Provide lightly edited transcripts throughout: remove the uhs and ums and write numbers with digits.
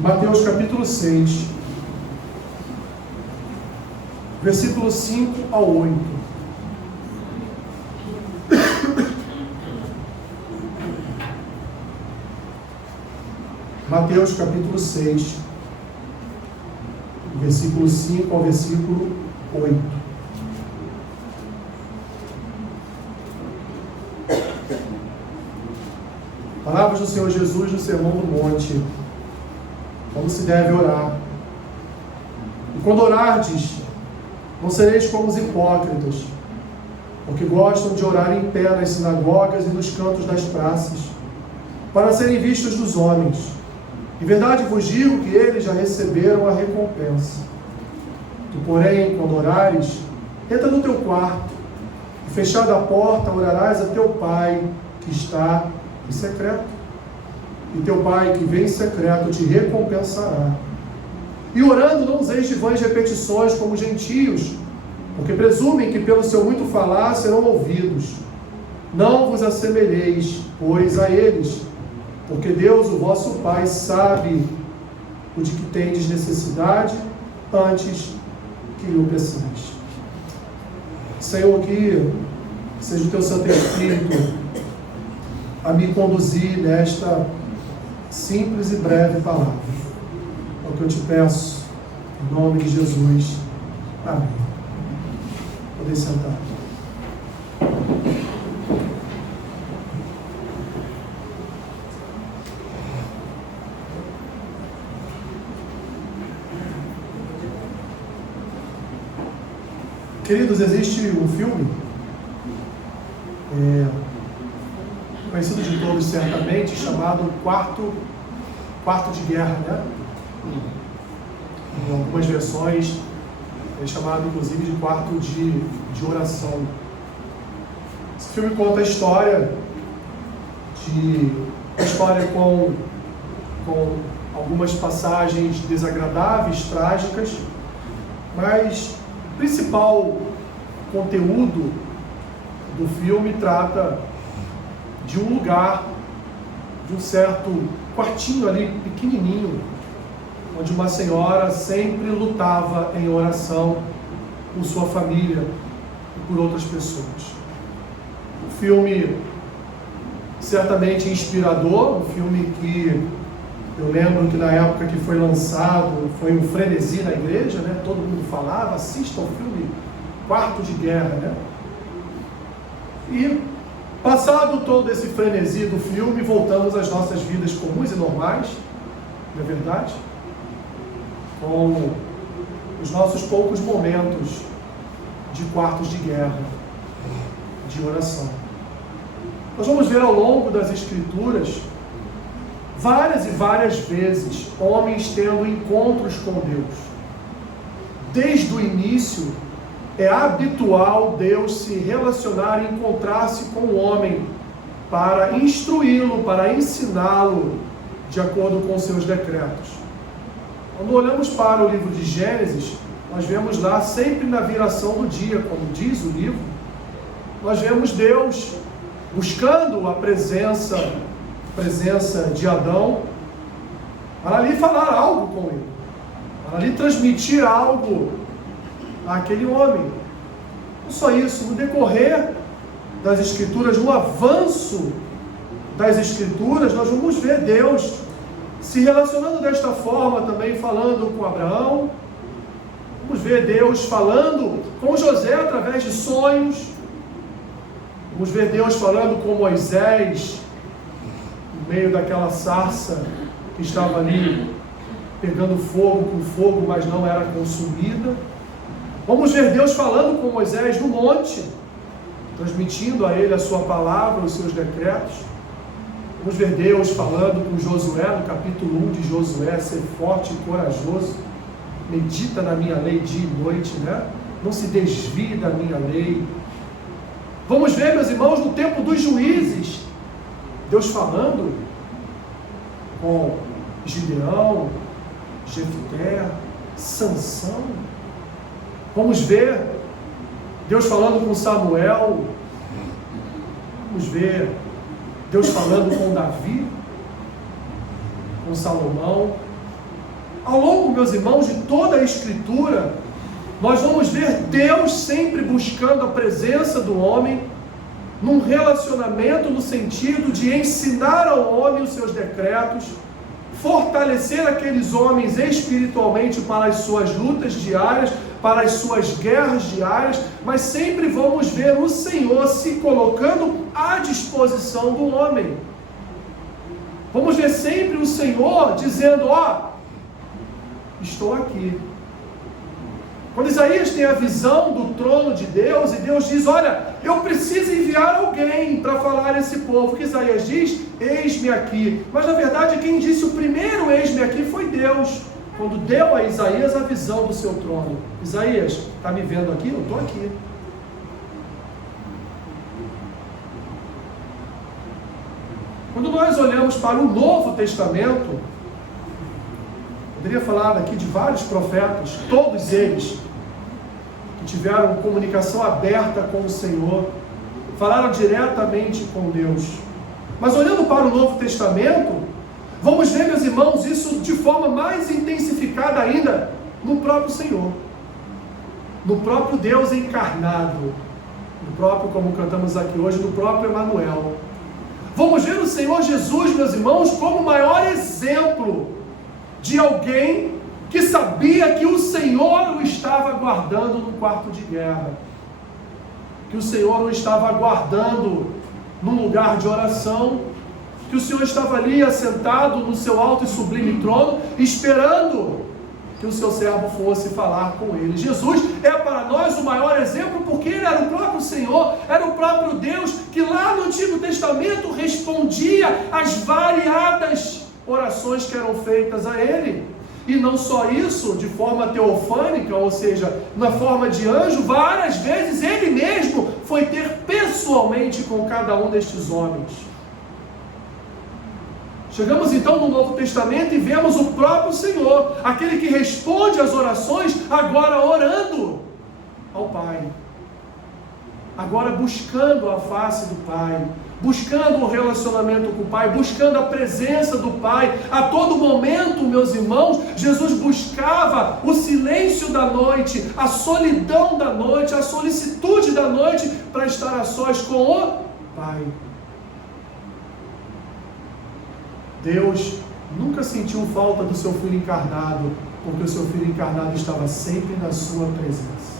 Mateus capítulo 6, versículo 5 ao 8. Mateus capítulo 6, versículo 5 ao versículo 8. Palavras do Senhor Jesus no Sermão do Monte. Como se deve orar. E quando orardes, não sereis como os hipócritas, porque gostam de orar em pé nas sinagogas e nos cantos das praças, para serem vistos dos homens. Em verdade vos digo que eles já receberam a recompensa. Tu, porém, quando orares, entra no teu quarto, e fechada a porta, orarás a teu Pai, que está em secreto. E teu Pai, que vem em secreto, te recompensará. E orando, não useis de vãs repetições como gentios, porque presumem que pelo seu muito falar serão ouvidos. Não vos assemelheis, pois, a eles, porque Deus, o vosso Pai, sabe o de que tendes necessidade antes que lhe o peçais. Senhor, que seja o teu Santo Espírito a me conduzir nesta simples e breve palavra. É o que eu te peço, em nome de Jesus. Amém. Podem sentar. Queridos, existe um filme conhecido de todos certamente, chamado Quarto de Guerra, né? Em algumas versões é chamado inclusive de Quarto de Oração. Esse filme conta a história com algumas passagens desagradáveis, trágicas, mas o principal conteúdo do filme trata de um lugar, de um certo quartinho ali, pequenininho, onde uma senhora sempre lutava em oração por sua família e por outras pessoas. Um filme certamente inspirador, um filme que eu lembro que na época que foi lançado, foi um frenesi na igreja, né? Todo mundo falava, assista ao filme Quarto de Guerra, né? E passado todo esse frenesi do filme, voltamos às nossas vidas comuns e normais, não é verdade? Com os nossos poucos momentos de quartos de guerra, de oração. Nós vamos ver ao longo das Escrituras, várias e várias vezes, homens tendo encontros com Deus. Desde o início, é habitual Deus se relacionar e encontrar-se com o homem para instruí-lo, para ensiná-lo de acordo com seus decretos. Quando olhamos para o livro de Gênesis, nós vemos lá sempre na viração do dia, como diz o livro, nós vemos Deus buscando a presença de Adão, para ali falar algo com ele, para ali transmitir algo àquele homem. Não só isso, no decorrer das Escrituras, no avanço das Escrituras, nós vamos ver Deus se relacionando desta forma também, falando com Abraão. Vamos ver Deus falando com José através de sonhos. Vamos ver Deus falando com Moisés no meio daquela sarça que estava ali pegando fogo com fogo, mas não era consumida. Vamos ver Deus falando com Moisés no monte, transmitindo a ele a sua palavra, os seus decretos. Vamos ver Deus falando com Josué, no capítulo 1 de Josué, ser forte e corajoso, medita na minha lei dia e noite, né? Não se desvie da minha lei. Vamos ver, meus irmãos, no tempo dos juízes, Deus falando com Gideão, Jefté, Sansão. Vamos ver Deus falando com Samuel. Vamos ver Deus falando com Davi, com Salomão. Ao longo, meus irmãos, de toda a Escritura, nós vamos ver Deus sempre buscando a presença do homem, num relacionamento no sentido de ensinar ao homem os seus decretos, fortalecer aqueles homens espiritualmente para as suas lutas diárias, para as suas guerras diárias, mas sempre vamos ver o Senhor se colocando à disposição do homem. Vamos ver sempre o Senhor dizendo: ó, estou aqui. Quando Isaías tem a visão do trono de Deus, e Deus diz: olha, eu preciso enviar alguém para falar a esse povo, que Isaías diz: eis-me aqui. Mas na verdade quem disse o primeiro eis-me aqui foi Deus, quando deu a Isaías a visão do seu trono. Isaías, está me vendo aqui? Eu estou aqui. Quando nós olhamos para o Novo Testamento, poderia falar aqui de vários profetas, todos eles que tiveram comunicação aberta com o Senhor, falaram diretamente com Deus. Mas olhando para o Novo Testamento, vamos ver, meus irmãos, isso de forma mais intensificada ainda no próprio Senhor, no próprio Deus encarnado, no próprio, como cantamos aqui hoje, no próprio Emanuel. Vamos ver o Senhor Jesus, meus irmãos, como o maior exemplo de alguém que sabia que o Senhor o estava aguardando no quarto de guerra, que o Senhor o estava aguardando num lugar de oração, que o Senhor estava ali assentado no seu alto e sublime trono, esperando que o seu servo fosse falar com ele. Jesus é para nós o maior exemplo, porque ele era o próprio Senhor, era o próprio Deus, que lá no Antigo Testamento respondia às variadas orações que eram feitas a ele. E não só isso, de forma teofânica, ou seja, na forma de anjo, várias vezes ele mesmo foi ter pessoalmente com cada um destes homens. Chegamos então no Novo Testamento e vemos o próprio Senhor, aquele que responde às orações, agora orando ao Pai, agora buscando a face do Pai, buscando o relacionamento com o Pai, buscando a presença do Pai. A todo momento, meus irmãos, Jesus buscava o silêncio da noite, a solidão da noite, a solicitude da noite, para estar a sós com o Pai. Deus nunca sentiu falta do seu Filho encarnado, porque o seu Filho encarnado estava sempre na sua presença.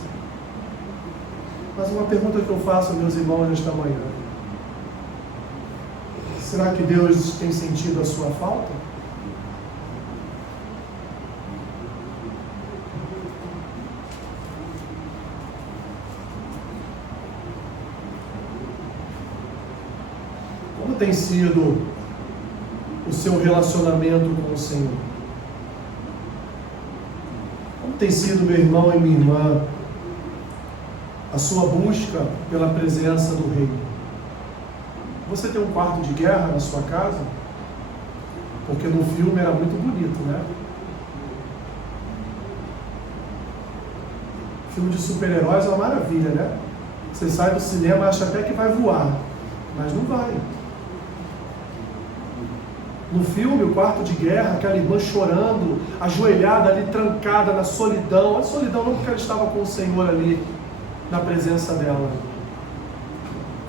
Mas uma pergunta que eu faço, meus irmãos, nesta manhã: será que Deus tem sentido a sua falta? Como tem sido o seu relacionamento com o Senhor? Como tem sido, meu irmão e minha irmã, a sua busca pela presença do Rei? Você tem um quarto de guerra na sua casa? Porque no filme era muito bonito, né? Filme de super-heróis é uma maravilha, né? Você sai do cinema e acha até que vai voar, mas não vai. No filme, o quarto de guerra, aquela irmã chorando, ajoelhada ali, trancada na solidão. A solidão não porque ela estava com o Senhor ali, na presença dela.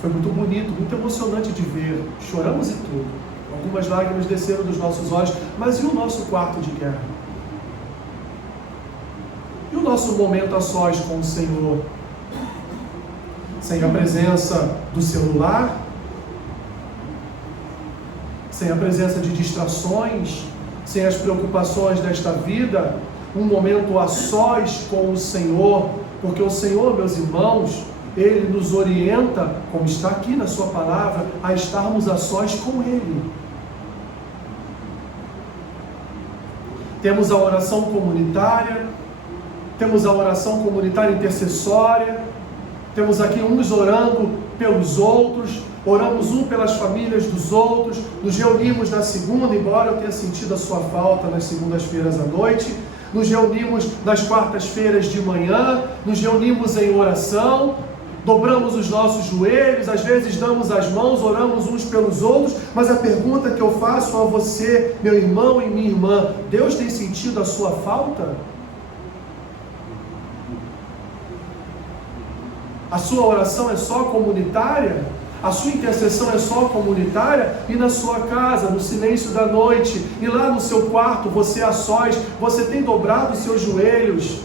Foi muito bonito, muito emocionante de ver. Choramos e tudo. Algumas lágrimas desceram dos nossos olhos. Mas e o nosso quarto de guerra? E o nosso momento a sós com o Senhor? Sem a presença do celular, sem a presença de distrações, sem as preocupações desta vida, um momento a sós com o Senhor, porque o Senhor, meus irmãos, Ele nos orienta, como está aqui na sua palavra, a estarmos a sós com Ele. Temos a oração comunitária, temos a oração comunitária intercessória, temos aqui uns orando pelos outros, oramos um pelas famílias dos outros, nos reunimos na segunda, embora eu tenha sentido a sua falta nas segundas-feiras à noite, nos reunimos nas quartas-feiras de manhã, nos reunimos em oração, dobramos os nossos joelhos, às vezes damos as mãos, oramos uns pelos outros, mas a pergunta que eu faço a você, meu irmão e minha irmã, Deus tem sentido a sua falta? A sua oração é só comunitária? A sua intercessão é só comunitária? E na sua casa, no silêncio da noite, e lá no seu quarto, você a sós, você tem dobrado os seus joelhos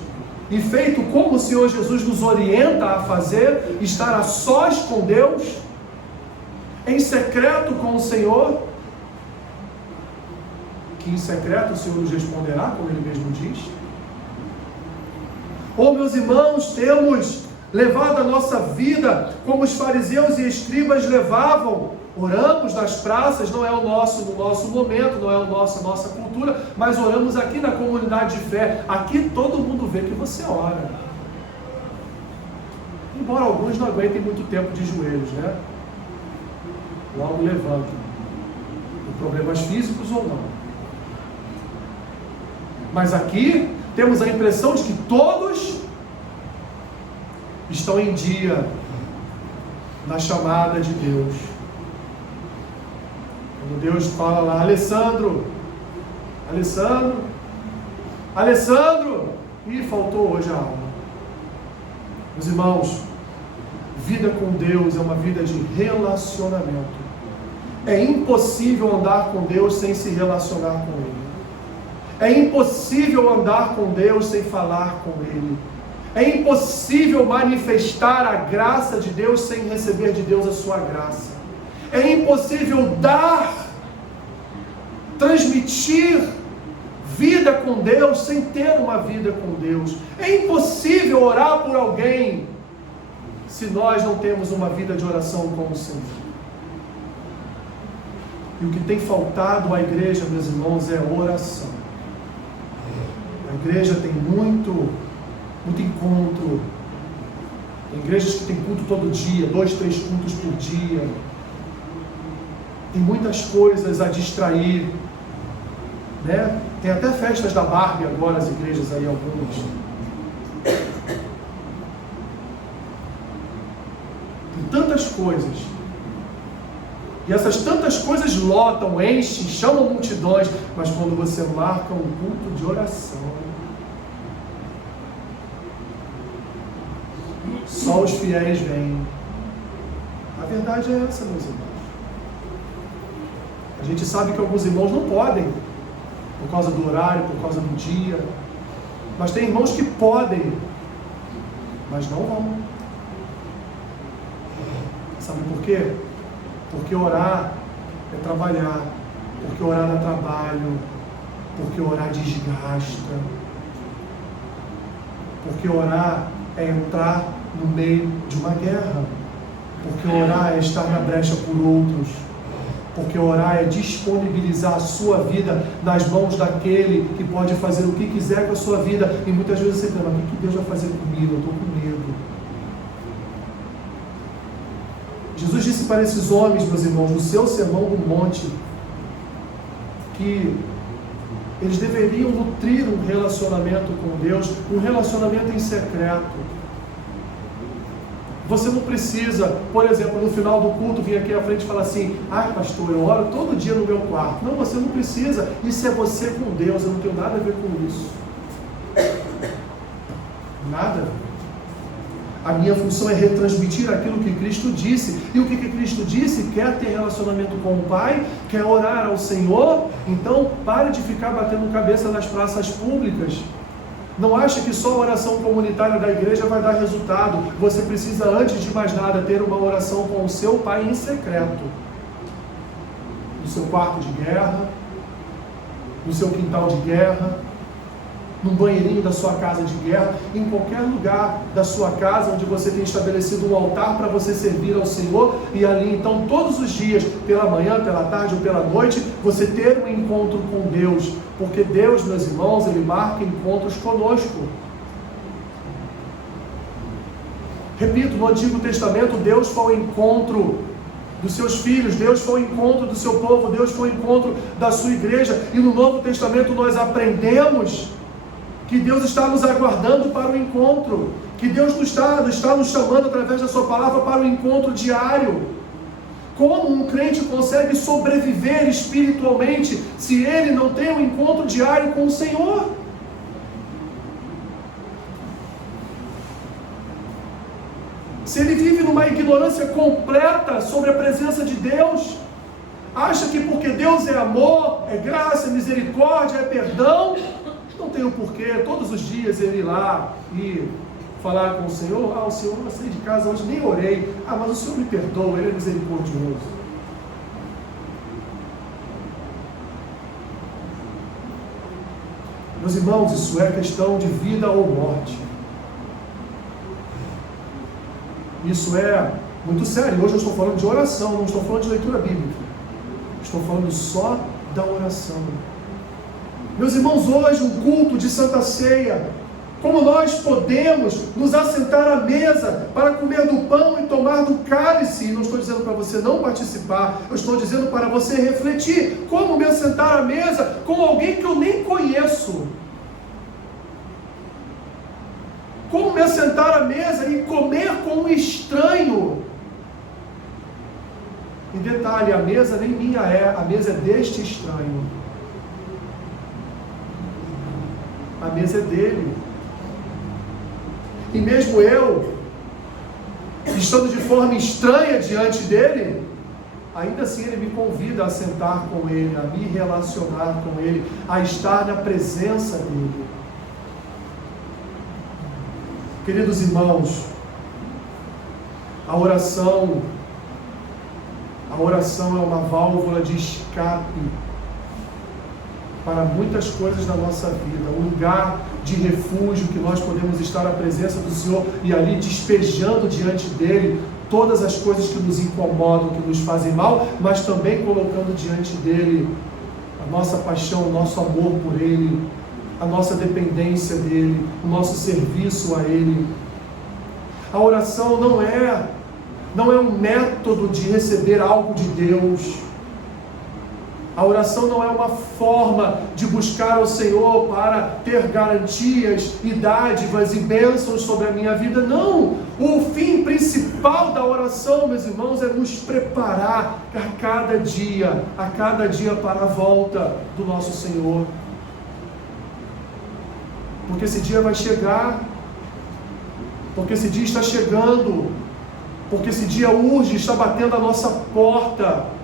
e feito como o Senhor Jesus nos orienta a fazer, estar a sós com Deus, em secreto com o Senhor, que em secreto o Senhor nos responderá, como Ele mesmo diz? Ou, meus irmãos, temos levado a nossa vida como os fariseus e escribas levavam? Oramos nas praças, não é no nosso momento, não é a nossa cultura, mas oramos aqui na comunidade de fé. Aqui todo mundo vê que você ora. Embora alguns não aguentem muito tempo de joelhos, né? Logo levantam. Por problemas físicos ou não. Mas aqui temos a impressão de que todos estão em dia na chamada de Deus. Quando Deus fala lá, Alessandro, e faltou hoje a alma. Meus irmãos, vida com Deus é uma vida de relacionamento. É impossível andar com Deus sem se relacionar com Ele. É impossível andar com Deus sem falar com Ele. É impossível manifestar a graça de Deus sem receber de Deus a sua graça. É impossível transmitir vida com Deus sem ter uma vida com Deus. É impossível orar por alguém se nós não temos uma vida de oração com o Senhor. E o que tem faltado à igreja, meus irmãos, é oração. A igreja tem muito encontro. Tem igrejas que tem culto todo dia, 2, 3 cultos por dia. Tem muitas coisas a distrair, né? Tem até festas da Barbie agora, as igrejas aí, algumas. Tem tantas coisas. E essas tantas coisas lotam, enchem, chamam multidões, mas quando você marca um culto de oração, só os fiéis vêm. A verdade é essa, meus irmãos. A gente sabe que alguns irmãos não podem, por causa do horário, por causa do dia. Mas tem irmãos que podem, mas não vão. Sabe por quê? Porque orar é trabalhar. Porque orar dá trabalho. Porque orar desgasta. Porque orar é entrar no meio de uma guerra. Porque orar é estar na brecha por outros. Porque orar é disponibilizar a sua vida nas mãos daquele que pode fazer o que quiser com a sua vida. E muitas vezes você pensa, mas o que Deus vai fazer comigo? Eu estou com medo. Jesus disse para esses homens, meus irmãos, no seu sermão do monte, que eles deveriam nutrir um relacionamento com Deus, um relacionamento em secreto. Você não precisa, por exemplo, no final do culto, vir aqui à frente e falar assim, pastor, eu oro todo dia no meu quarto. Não, você não precisa. Isso é você com Deus, eu não tenho nada a ver com isso. Nada. A minha função é retransmitir aquilo que Cristo disse. E o que Cristo disse? Quer ter relacionamento com o Pai? Quer orar ao Senhor? Então, pare de ficar batendo cabeça nas praças públicas. Não acha que só a oração comunitária da igreja vai dar resultado. Você precisa, antes de mais nada, ter uma oração com o seu Pai em secreto. No seu quarto de guerra, no seu quintal de guerra, no banheirinho da sua casa de guerra, em qualquer lugar da sua casa onde você tem estabelecido um altar para você servir ao Senhor, e ali então todos os dias, pela manhã, pela tarde ou pela noite, você ter um encontro com Deus, porque Deus, meus irmãos, Ele marca encontros conosco. Repito, no Antigo Testamento Deus foi ao encontro dos seus filhos, Deus foi ao encontro do seu povo, Deus foi ao encontro da sua igreja, e no Novo Testamento nós aprendemos que Deus está nos aguardando para o encontro. que Deus está nos chamando através da sua palavra para o encontro diário. Como um crente consegue sobreviver espiritualmente se ele não tem um encontro diário com o Senhor? Se ele vive numa ignorância completa sobre a presença de Deus, acha que porque Deus é amor, é graça, é misericórdia, é perdão, não tem o porquê todos os dias ele ir lá e falar com o Senhor: o Senhor, eu saí de casa hoje, nem orei, mas o Senhor me perdoa, Ele é misericordioso. Meus irmãos, isso é questão de vida ou morte. Isso é muito sério. Hoje eu estou falando de oração, não estou falando de leitura bíblica. Estou falando só da oração. Meus irmãos, hoje um culto de Santa Ceia, como nós podemos nos assentar à mesa para comer do pão e tomar do cálice? E não estou dizendo para você não participar, eu estou dizendo para você refletir. Como me assentar à mesa com alguém que eu nem conheço? Como me assentar à mesa e comer com um estranho? E detalhe, a mesa nem minha é, a mesa é deste estranho. A mesa é dele. E mesmo eu, estando de forma estranha diante dele, ainda assim ele me convida a sentar com ele, a me relacionar com ele, a estar na presença dele. Queridos irmãos, a oração é uma válvula de escape para muitas coisas da nossa vida, um lugar de refúgio que nós podemos estar na presença do Senhor e ali despejando diante dele todas as coisas que nos incomodam, que nos fazem mal, mas também colocando diante dele a nossa paixão, o nosso amor por ele, a nossa dependência dele, o nosso serviço a ele. A oração não é um método de receber algo de Deus. A oração não é uma forma de buscar ao Senhor para ter garantias e dádivas e bênçãos sobre a minha vida. Não! O fim principal da oração, meus irmãos, é nos preparar a cada dia para a volta do nosso Senhor. Porque esse dia vai chegar, porque esse dia está chegando, porque esse dia urge, está batendo a nossa porta.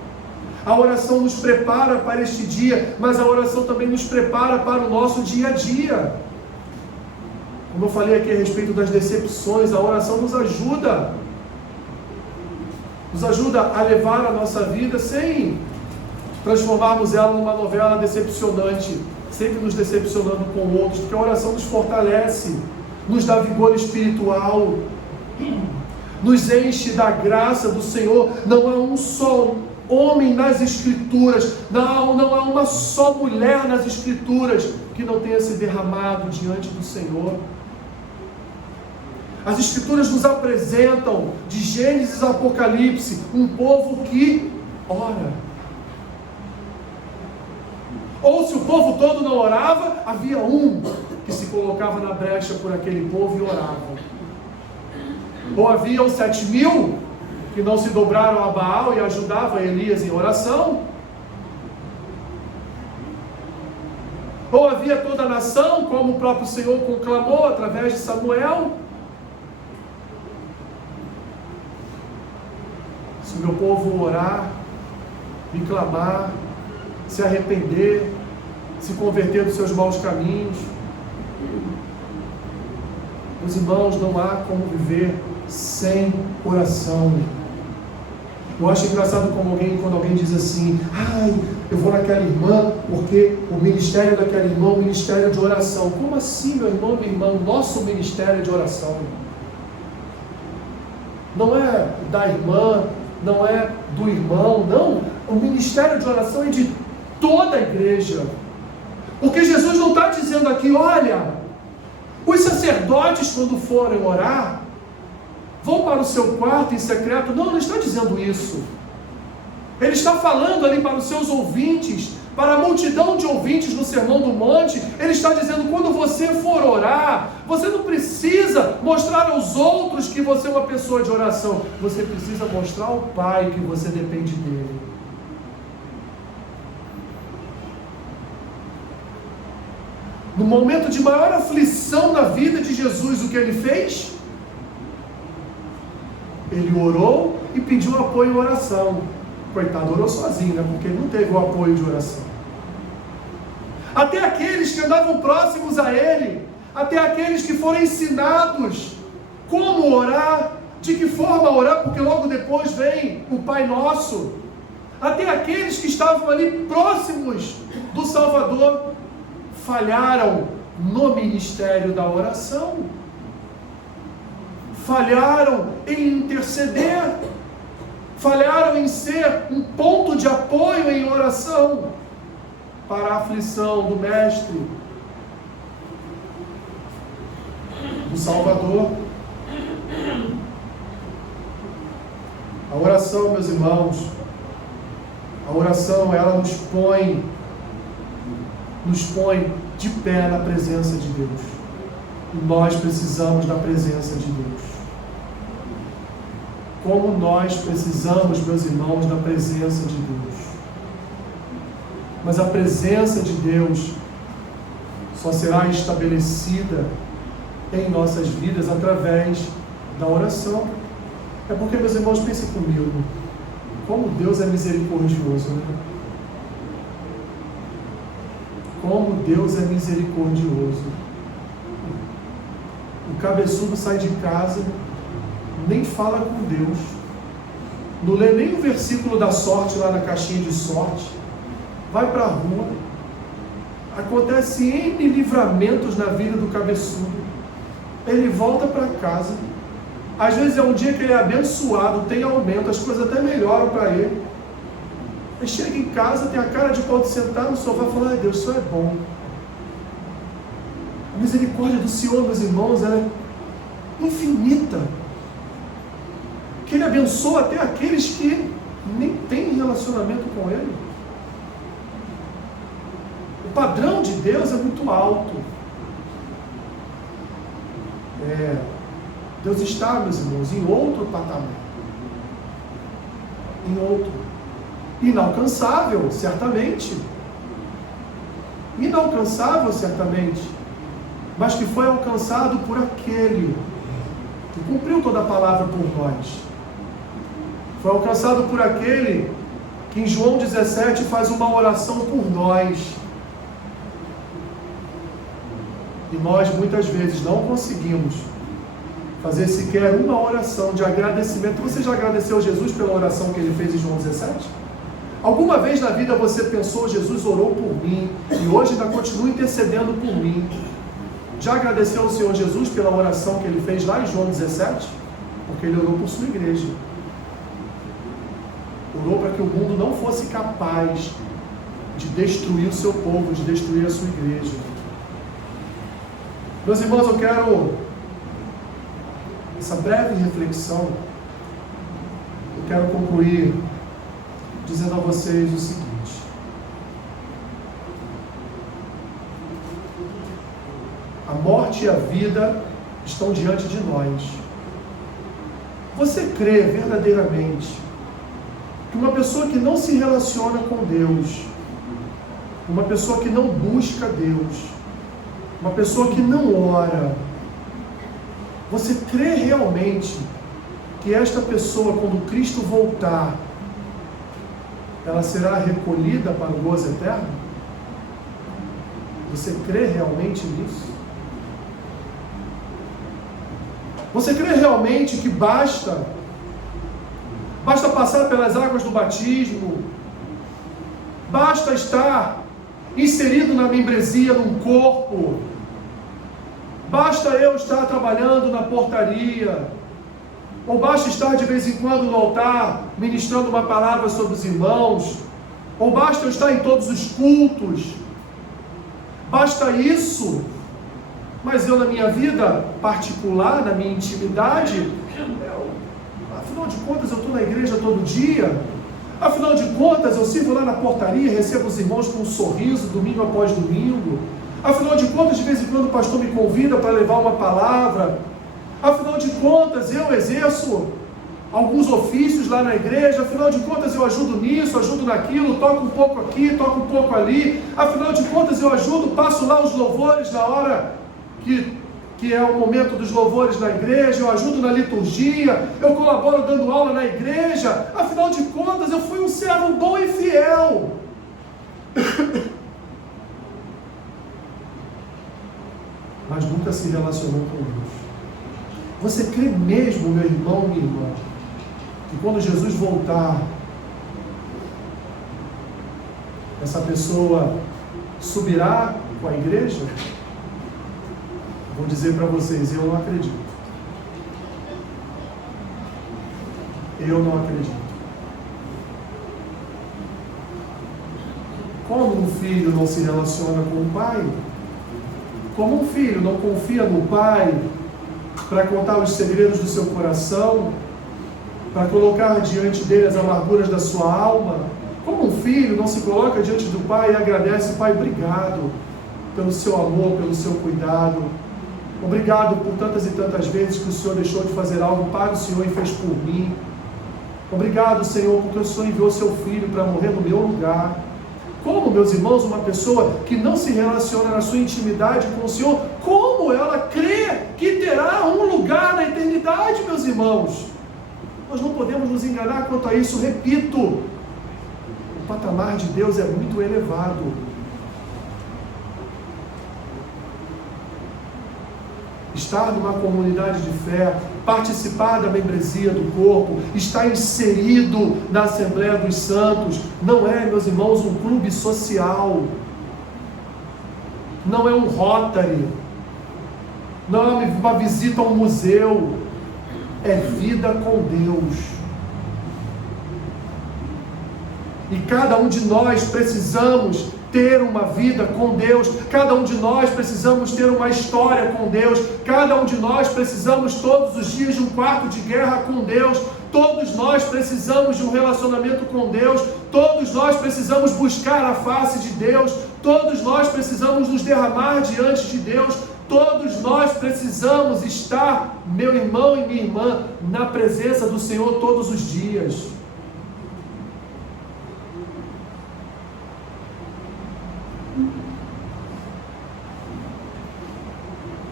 A oração nos prepara para este dia, mas a oração também nos prepara para o nosso dia a dia. Como eu falei aqui a respeito das decepções, a oração nos ajuda a levar a nossa vida sem transformarmos ela numa novela decepcionante, sempre nos decepcionando com outros, porque a oração nos fortalece, nos dá vigor espiritual, nos enche da graça do Senhor. Não há um só homem nas Escrituras, não há uma só mulher nas Escrituras que não tenha se derramado diante do Senhor. As Escrituras nos apresentam, de Gênesis a Apocalipse, um povo que ora. Ou se o povo todo não orava, havia um que se colocava na brecha por aquele povo e orava. Ou haviam 7.000 que não se dobraram a Baal e ajudavam Elias em oração. Ou havia toda a nação, como o próprio Senhor conclamou através de Samuel. Se o meu povo orar, me clamar, se arrepender, se converter dos seus maus caminhos, meus irmãos, não há como viver sem oração. Eu acho engraçado quando alguém diz assim: eu vou naquela irmã porque o ministério daquela irmã é um ministério de oração. Como assim, meu irmão, minha irmã? Nosso ministério é de oração. Não é da irmã, não é do irmão, não. O ministério de oração é de toda a igreja. Porque Jesus não está dizendo aqui: olha, os sacerdotes, quando forem orar, vão para o seu quarto em secreto. Não está dizendo isso. Ele está falando ali para os seus ouvintes, para a multidão de ouvintes no Sermão do Monte, ele está dizendo: quando você for orar, você não precisa mostrar aos outros que você é uma pessoa de oração, você precisa mostrar ao Pai que você depende dele. No momento de maior aflição na vida de Jesus, o que ele fez? Ele orou e pediu apoio em oração. Coitado, orou sozinho, né? Porque ele não teve o apoio de oração. Até aqueles que andavam próximos a ele, até aqueles que foram ensinados como orar, de que forma orar, porque logo depois vem o Pai Nosso, até aqueles que estavam ali próximos do Salvador, falharam no ministério da oração, falharam em interceder, falharam em ser um ponto de apoio em oração para a aflição do Mestre, do Salvador. A oração, meus irmãos, a oração, ela nos põe de pé na presença de Deus. E nós precisamos da presença de Deus. Como nós precisamos, meus irmãos, da presença de Deus. Mas a presença de Deus só será estabelecida em nossas vidas através da oração. É porque, meus irmãos, pensem comigo, como Deus é misericordioso, né? Como Deus é misericordioso. O cabeçudo sai de casa, nem fala com Deus, não lê nem o versículo da sorte lá na caixinha de sorte, vai para a rua, acontece N livramentos na vida do cabeçudo, ele volta para casa, às vezes é um dia que ele é abençoado, tem aumento, as coisas até melhoram para ele. Ele chega em casa, tem a cara de pau de sentar no sofá e falar: ai Deus, o Senhor é bom. A misericórdia do Senhor, meus irmãos, ela é infinita. Que Ele abençoa até aqueles que nem têm relacionamento com Ele. O padrão de Deus é muito alto. Deus está, meus irmãos, em outro patamar. Em outro. Inalcançável, certamente. Inalcançável, certamente. Mas que foi alcançado por aquele que cumpriu toda a palavra por nós. Foi alcançado por aquele que em João 17 faz uma oração por nós. E nós muitas vezes não conseguimos fazer sequer uma oração de agradecimento. Você já agradeceu Jesus pela oração que ele fez em João 17? Alguma vez na vida você pensou: Jesus orou por mim e hoje ainda continua intercedendo por mim? Já agradeceu ao Senhor Jesus pela oração que ele fez lá em João 17? Porque ele orou por sua igreja. Orou para que o mundo não fosse capaz de destruir o seu povo, de destruir a sua igreja. Meus irmãos, eu quero essa breve reflexão, eu quero concluir dizendo a vocês o seguinte: a morte e a vida estão diante de nós. Você crê verdadeiramente que uma pessoa que não se relaciona com Deus, uma pessoa que não busca Deus, uma pessoa que não ora, você crê realmente que esta pessoa, quando Cristo voltar, ela será recolhida para o gozo eterno? Você crê realmente nisso? Você crê realmente que basta passar pelas águas do batismo, basta estar inserido na membresia num corpo, basta eu estar trabalhando na portaria, ou basta estar de vez em quando no altar ministrando uma palavra sobre os irmãos, ou basta eu estar em todos os cultos, basta isso, mas eu na minha vida particular, na minha intimidade, afinal de contas eu estou na igreja todo dia, Afinal de contas, eu sirvo lá na portaria, recebo os irmãos com um sorriso, domingo após domingo. Afinal de contas, de vez em quando o pastor me convida para levar uma palavra. Afinal de contas, eu exerço alguns ofícios lá na igreja. Afinal de contas, eu ajudo nisso, ajudo naquilo, toco um pouco aqui, toco um pouco ali. Afinal de contas, eu ajudo, passo lá os louvores na hora que é o momento dos louvores na igreja, eu ajudo na liturgia, eu colaboro dando aula na igreja. Afinal de contas, eu fui um servo bom e fiel. Mas nunca se relacionou com Deus. Você crê mesmo, meu irmão, minha irmã, que quando Jesus voltar, essa pessoa subirá com a igreja? Vou dizer para vocês, eu não acredito. Eu não acredito. Como um filho não se relaciona com o pai? Como um filho não confia no pai para contar os segredos do seu coração, para colocar diante dele as amarguras da sua alma? Como um filho não se coloca diante do pai e agradece: Pai, obrigado pelo seu amor, pelo seu cuidado. Obrigado por tantas e tantas vezes que o Senhor deixou de fazer algo para o Senhor e fez por mim. Obrigado, Senhor, porque o Senhor enviou seu Filho para morrer no meu lugar. Como, meus irmãos, uma pessoa que não se relaciona na sua intimidade com o Senhor, como ela crê que terá um lugar na eternidade, meus irmãos? Nós não podemos nos enganar quanto a isso. Repito, o patamar de Deus é muito elevado. Estar numa comunidade de fé, participar da membresia do corpo, estar inserido na Assembleia dos Santos, não é, meus irmãos, um clube social, não é um Rotary, não é uma visita a um museu, é vida com Deus. E cada um de nós precisamos ter uma vida com Deus, cada um de nós precisamos ter uma história com Deus, cada um de nós precisamos todos os dias de um quarto de guerra com Deus, todos nós precisamos de um relacionamento com Deus, todos nós precisamos buscar a face de Deus, todos nós precisamos nos derramar diante de Deus, todos nós precisamos estar, meu irmão e minha irmã, na presença do Senhor todos os dias.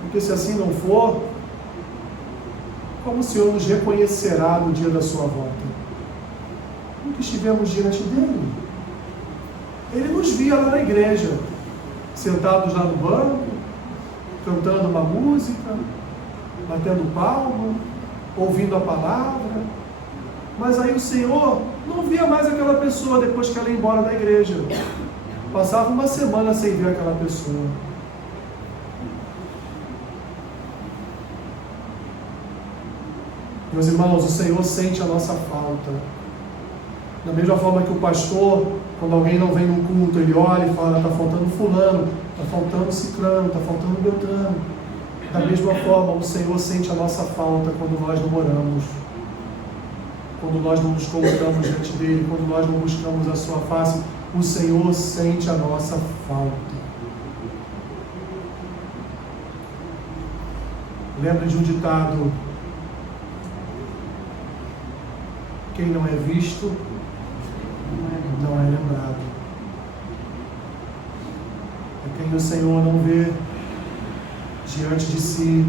Porque se assim não for, como o Senhor nos reconhecerá no dia da sua volta? Nunca estivemos diante dele. Ele nos via lá na igreja, sentados lá no banco, cantando uma música, batendo palma, ouvindo a palavra. Mas aí o Senhor não via mais aquela pessoa depois que ela ia embora da igreja. Passava uma semana sem ver aquela pessoa. Meus irmãos, o Senhor sente a nossa falta. Da mesma forma que o pastor, quando alguém não vem no culto, ele olha e fala: está faltando fulano, está faltando ciclano, está faltando beltrano. Da mesma forma, o Senhor sente a nossa falta quando nós não oramos, quando nós não nos colocamos diante dele, quando nós não buscamos a sua face. O Senhor sente a nossa falta. Lembra de um ditado: quem não é visto, não é lembrado. É quem o Senhor não vê diante de si,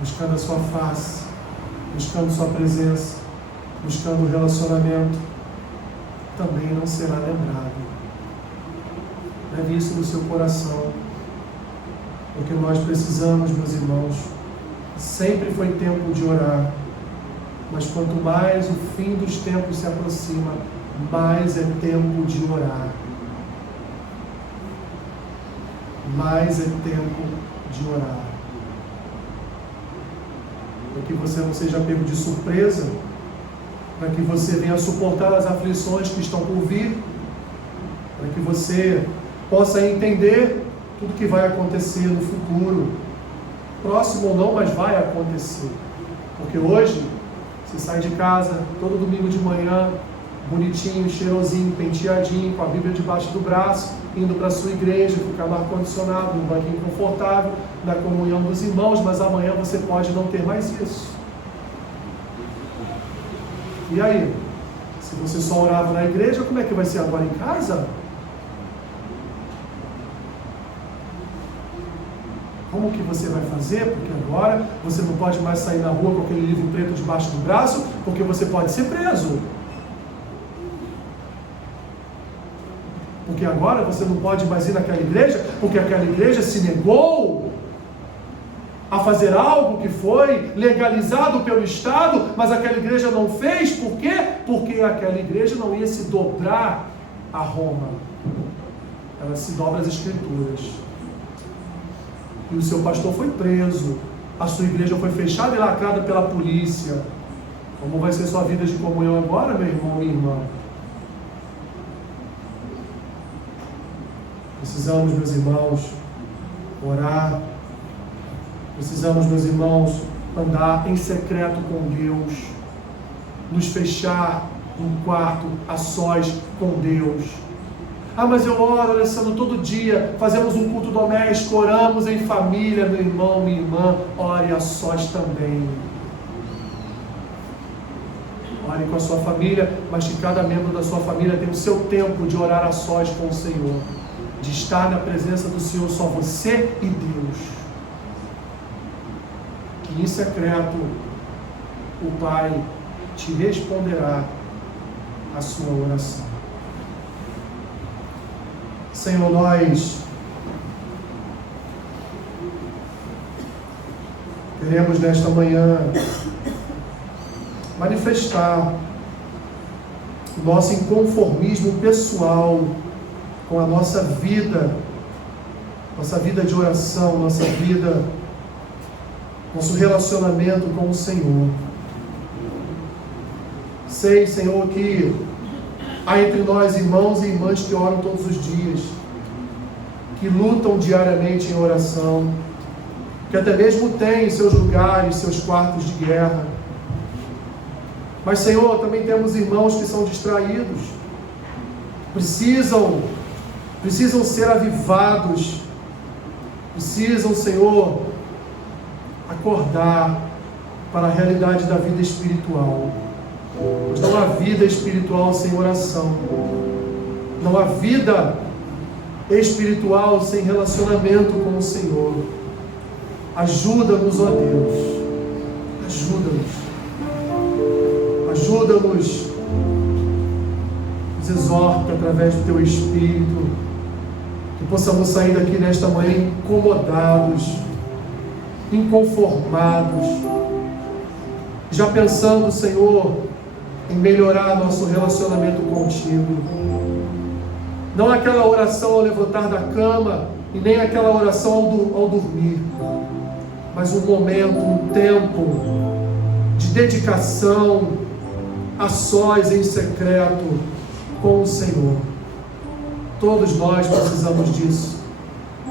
buscando a sua face, buscando sua presença, buscando o relacionamento, também não será lembrado. Leve isso no seu coração, porque nós precisamos, meus irmãos. Sempre foi tempo de orar, mas quanto mais o fim dos tempos se aproxima, mais é tempo de orar. Mais é tempo de orar. Para que você não seja pego de surpresa, para que você venha suportar as aflições que estão por vir, para que você possa entender tudo que vai acontecer no futuro, próximo ou não, mas vai acontecer. Porque hoje, você sai de casa todo domingo de manhã, bonitinho, cheirosinho, penteadinho, com a Bíblia debaixo do braço, indo para a sua igreja, ficar no ar-condicionado, num banquinho confortável, na comunhão dos irmãos, mas amanhã você pode não ter mais isso. E aí? Se você só orava na igreja, como é que vai ser agora em casa? Como que você vai fazer? Porque agora você não pode mais sair na rua com aquele livro preto debaixo do braço, porque você pode ser preso. Porque agora você não pode mais ir naquela igreja, porque aquela igreja se negou a fazer algo que foi legalizado pelo Estado, mas aquela igreja não fez. Por quê? Porque aquela igreja não ia se dobrar a Roma. Ela se dobra às Escrituras. E o seu pastor foi preso, a sua igreja foi fechada e lacrada pela polícia. Como vai ser sua vida de comunhão agora, meu irmão, minha irmã? Precisamos, meus irmãos, orar. Precisamos, meus irmãos, andar em secreto com Deus, nos fechar num quarto a sós com Deus. Ah, mas eu oro, Alessandro, todo dia, fazemos um culto doméstico, oramos em família, meu irmão, minha irmã, ore a sós também. Ore com a sua família, mas que cada membro da sua família tenha o seu tempo de orar a sós com o Senhor, de estar na presença do Senhor, só você e Deus. Que em secreto o Pai te responderá a sua oração. Senhor, nós queremos nesta manhã manifestar o nosso inconformismo pessoal com a nossa vida de oração, nosso relacionamento com o Senhor. Sei, Senhor, que há entre nós irmãos e irmãs que oram todos os dias, que lutam diariamente em oração, que até mesmo têm seus lugares, seus quartos de guerra. Mas, Senhor, também temos irmãos que são distraídos, precisam ser avivados, precisam, Senhor, acordar para a realidade da vida espiritual. Pois não há vida espiritual sem oração, não há vida espiritual sem relacionamento com o Senhor. Ajuda-nos, ó Deus, ajuda-nos, nos exorta através do Teu Espírito, que possamos sair daqui nesta manhã incomodados, inconformados, já pensando, Senhor, em melhorar nosso relacionamento contigo. Não aquela oração ao levantar da cama e nem aquela oração ao dormir, mas um momento, um tempo de dedicação a sós em secreto com o Senhor. Todos nós precisamos disso.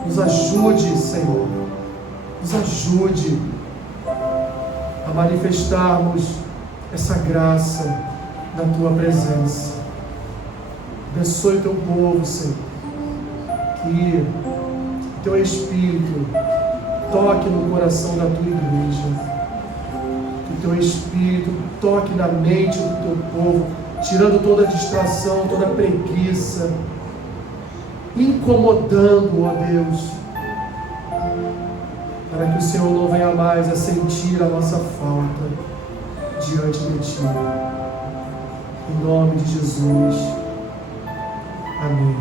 Nos ajude, Senhor, nos ajude a manifestarmos essa graça da Tua presença. Abençoe o Teu povo, Senhor. Que o Teu Espírito toque no coração da Tua igreja. Que o Teu Espírito toque na mente do Teu povo, tirando toda distração, toda preguiça, incomodando, ó Deus, para que o Senhor não venha mais a sentir a nossa falta diante de Ti. Em nome de Jesus. Amém.